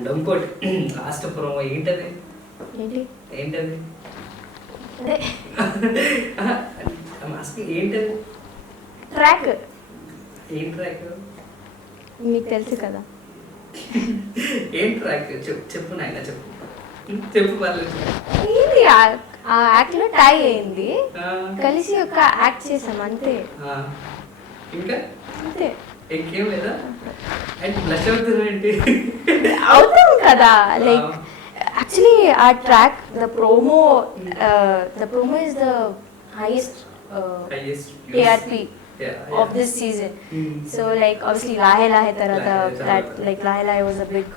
అండ్ ఇంకోటి last promo ఏంటది ఏంటి ఏంటది అదే మాస్కింగ్ ఏంటది ట్రాక్ ఏం ట్రాక్ మీకు తెలుసు కదా. ఏం ట్రాక్ చెప్పు చెప్పు నాయన చెప్పు చెప్పు పర్లేదు ఏంది ఆ యాక్ట్లో టై అయింది, ఆ, కలిసి ఒక యాక్ట్ చేసాం అంతే. ఆ, ఇంకా అంతే ఇంకేం లేదా అండ్ బ్లష్ అవుతుంది ఏంటి అవుతాం కదా. లైక్ యాక్చువల్లీ ఆ track the promo is the highest ARP of this season. So like obviously Lahe Lahe tarata, that like Lahe Lahe was a big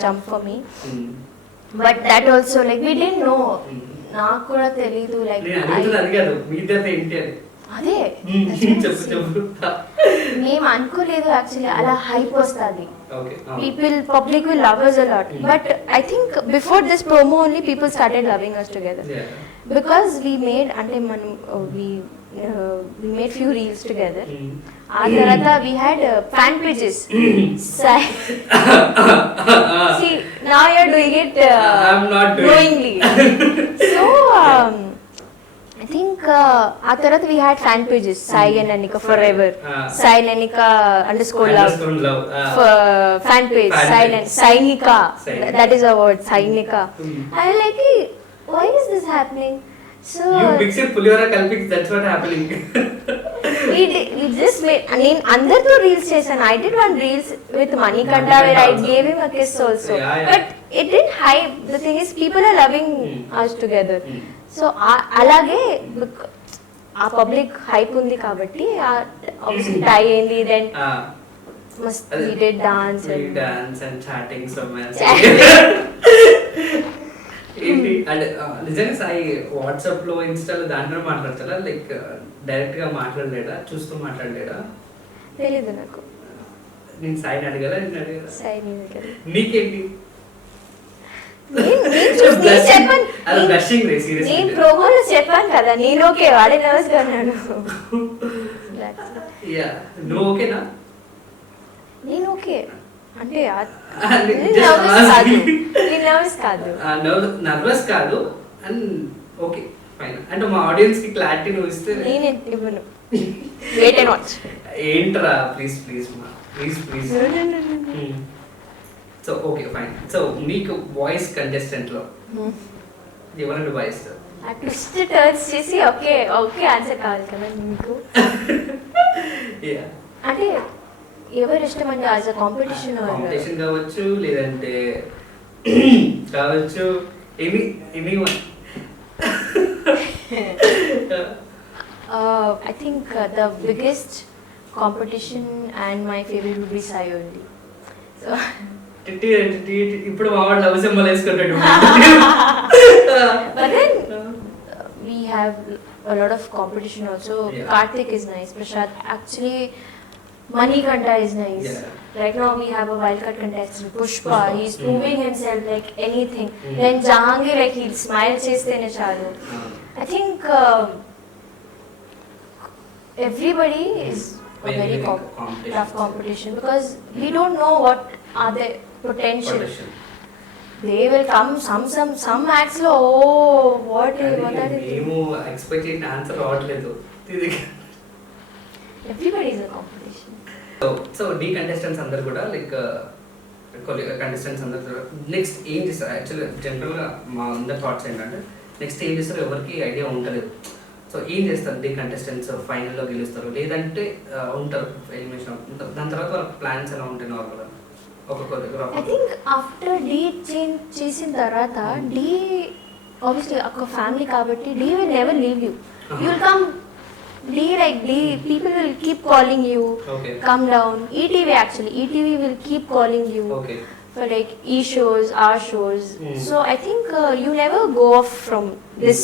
jump for me. But that also like we didn't know. నాకు కూడా తెలీదు లైక్ నేను అడుగుతున్నా అది కాదు మీ ఇద్దరు ఏంటి అని అదే చెప్పు చెప్పు మేము అనుకోలేదు యాక్చువల్లీ అలా హైప్ వస్తుంది. Okay Public will love us a lot. But I think before this promo only people started loving us together. Because we made అంటే మనం we made few reels together. ఆ తర్వాత we had fan pages. See, now you're doing it I'm not doing knowingly. So I think ఆ తర్వాత we had fan pages. Sai and Anika forever. Sai and Anika _love. Fan page. Sainika. That is a word. Sainika. I like it. Why is this happening? So you mix it puliyora kalpi, that's what happening. we just made, నేను అందరితో రీల్స్ చేశాను. I did one reels with Manikanta where I gave him a kiss also. But it didn't hype. The thing is people are loving us together. So అలాగే ఆ public hype ఉంది కాబట్టి obviously tie అయింది. Then must we did dance and chatting so much. ఏంటి అంటే నిజంగా సాయి వాట్సాప్ లో ఇన్స్టాలో దాంట్లో మాట్లాడతారా లైక్ డైరెక్ట్ గా మాట్లాడలేడా చూస్తూ మాట్లాడలేడా తెలీదు నాకు. నేను సాయిని అడగల నేను అడగల సాయి నేను కదా నీకేంటి చెప్పాను. అది బ్లషింగ్ రే సీరియస్లీ నేను ప్రోమోలో చెప్పాను కదా నేను ఓకే, వాడే నర్వస్ గా ఉన్నాడు. యా నువ్వు ఓకేనా నేను ఓకే అంటే నర్వస్ కాదు అండ్ ఓకే ఫైన్ అంటే మా ఆడియన్స్ కి క్లారిటీ నువ్వు ఇస్తే నేను ఇవ్వను. Wait and watch. ఏంట్రా ప్లీజ్ ప్లీజ్ మా please please. So okay fine. So మీకు వాయిస్ కంటెస్టెంట్ లో ఎవరండి వాయిస్ ఆ ట్విస్ట్ టర్న్స్ చేసి ఓకే ఓకే ఆన్సర్ కావాలి కదా మీకు. అంటే ఎవరు ఇష్టం అంటే యాజ్ అ కాంపిటీషన్ కావచ్చు లేదంటే కావచ్చు any one. I think the biggest competition and my favorite would be Sai only. So ఇప్పుడు మా వాడు లవ్ సింబల్ వేసుకుంటాడు. But then we have a lot of competition also. Karthik is nice. Prashad actually. Manikanta is nice. Right now we have a wildcard contestant, Pushpa. He's proving himself like anything. Then Jahangir, like he'll smile chestene chalu. I think everybody is a very tough competition because we don't know what are their potential. They will come some acts lo what are they? Emo expect it answer రావట్లేదు. Everybody is a competition. So నీ కంటెస్టెంట్స్ అందరు కూడా like contestants అందరు నెక్స్ట్ ఏం చేస్తారు యాక్చువల్గా జనరల్గా మా అందరి థాట్స్ ఏంటంటే నెక్స్ట్ ఏం చేస్తారో ఎవరికి ఐడియా ఉండలేదు. సో ఏం చేస్తారు నీ కంటెస్టెంట్స్ ఫైనల్లో గెలుస్తారు లేదంటే ఉంటారు ఎలిమినేషన్, దాని తర్వాత వాళ్ళ ప్లాన్స్ ఎలా ఉంటాయి నార్మల్గా ఒక్కొక్క. I think after they change చేసిన తర్వాత డీ ఆబ్వియస్లీ ఒక ఫ్యామిలీ కాబట్టి they will never leave you. You will come people will keep calling you. Come down. ETV will keep calling you for like shows, our shows. So I think you never go off from this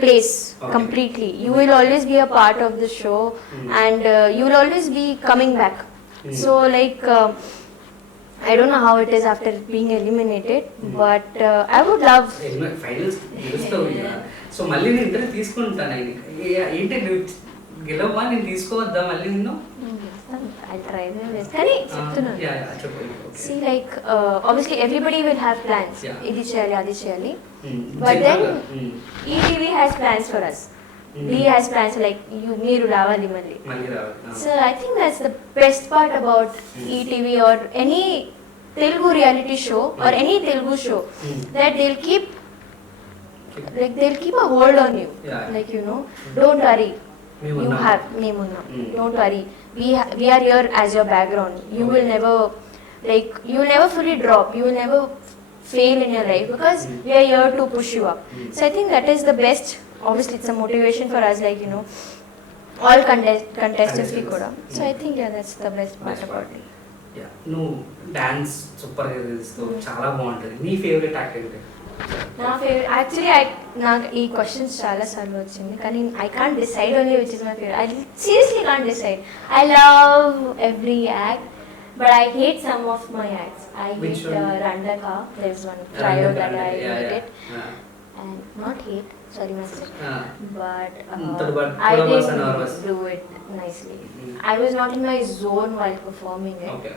place completely. You will always be a part of the show and you will always be coming back. So like I don't know how it is after being eliminated, but I would love finals. So మళ్ళీ నేను ఇంటర్వ్యూ తీసుకుంటాను. ఏంటి నువ్వు గెలవా నేను తీసుకోవద్దా మళ్ళీ నిన్ను ఐ ట్రై మై బెస్ట్ కానీ చెప్తున్నాను. See, like, obviously everybody will have plans. Yeah. ఇది చేయాలి, అది చేయాలి. But then ETV has plans for us. D has plans like మీరు రావాలి మళ్ళీ. So I think that's the best part about ETV or any Telugu reality show or any Telugu show, that they'll keep a hold on you. Yeah. Like, you know, don't worry. You have memunna. Don't worry. We are here as your background. You will never fully drop. You will never fail in your life because we are here to push you up. So I think that is the best. Obviously it's a motivation for us, like, you know, all contestants ki kuda. So I think that's the best part about it. నువ్వు dance super గా చేస్తావు, చాలా బాగుంటుంది. నీ favourite act ఏంటి? నా favourite actually నాకు ఈ క్వశ్చన్స్ చాలా సార్లు వచ్చింది కానీ I can't decide only which is my favourite. I seriously can't decide. I love every act but I hate some of my acts. I Which hate one? Randaka. There's one trial that I Yeah, hate yeah. it. And not hate, sorry master. But Thoda I bus and our bus. didn't do it nicely. I was not in my zone while performing it. Okay.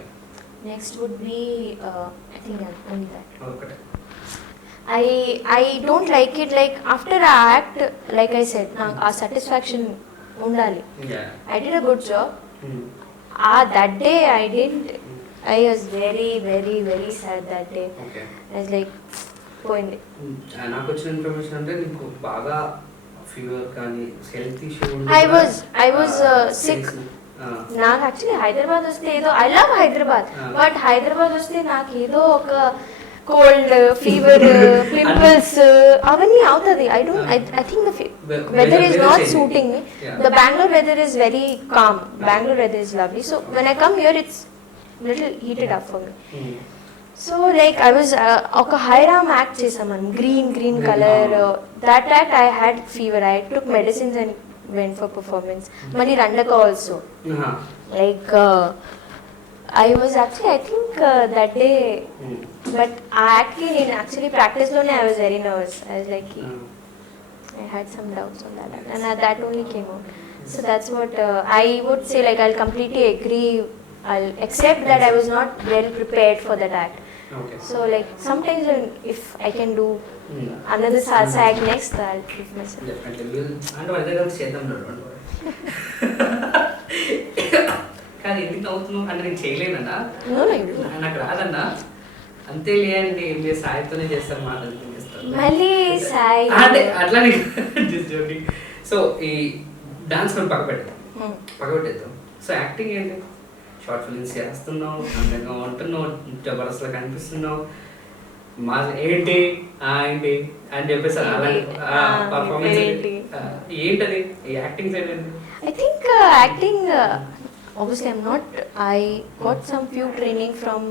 Next would be I think only that. Okay. I don't like it, like after I act, like I said, a satisfaction undali. Yeah. I did a good job. That day I didn't. I was very, very, very sad that day. Okay. I was like, పోయింది. నాకు వచ్చిన ఇన్ఫర్మేషన్ అంటే నీకు బాగా ఫీవర్ కానీ health issue I was sick. నాకు యాక్చువల్లీ హైదరాబాద్ వస్తే ఏదో ఐ లవ్ హైదరాబాద్, బట్ హైదరాబాద్ వస్తే నాకు ఏదో ఒక కోల్డ్, ఫీవర్, పింపుల్స్ అవన్నీ అవుతుంది. I think the weather is not suiting me. The Bangalore weather is very calm. Bangalore weather is lovely. So when I come here, it's little heated up for me. So like I was ఒక హైరామ్ యాక్ట్ చేసాం మనం, green colour. That act I had fever. I took medicines and went for performance. Mali Randaka also. Like I was actually, I think that day, but actually practice lone I was very nervous. I was like, I had some doubts on that act, and that only came out. So that's what I would say, like I'll completely agree. I'll accept that I was not well prepared for that act. Okay. So like sometimes if I can do another salsa act next, I'll give myself. Definitely. అంటే అదే కలిసి చేద్దాం కానీ ఎందుకు అవుతున్నావు అంటే నేను చేయలేనన్నా, నాకు రాదన్నా, అంతే లేదండి, ఏం చేసి సాయితోనే చేస్తాను మాట చేస్తాను మళ్ళీ సాయి అంటే అట్లానే జోకింగ్. సో ఈ డాన్స్ మనం పక్కపెట్టేద్దాం. సో యాక్టింగ్ ఏంటి? షార్ట్ ఫిల్మ్స్ చేస్తున్నావు, అందంగా ఉంటున్నావు, జబర్దస్త్లో కనిపిస్తున్నావు, మా ఏంటి ఏంటి అని చెప్పేసి అలాంటి పర్ఫార్మెన్స్ ఏంటది ఈ acting side? I think acting, obviously I got some few training from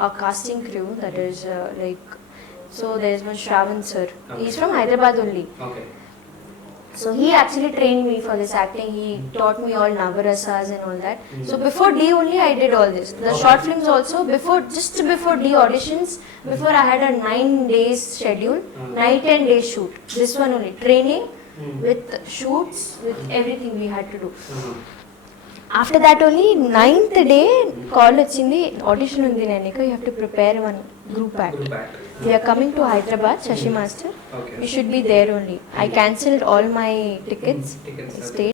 our casting crew, that is like, so there's one Shravan sir. Okay. He's from Hyderabad only. Okay. So he actually trained me for this acting. He taught me all Navarasas and all that. So before D only I did all this. The short films also, just before D auditions, before I had a 9 days schedule, 9-10 days shoot. This one only, training with shoots, with everything we had to do. After that only 9th day call వచ్చింది, audition ఉంది Nanika, you have to prepare one group act. We are coming to Hyderabad, Shashi Master. Okay. We should be there only. I cancelled all my tickets. Okay. Stayed.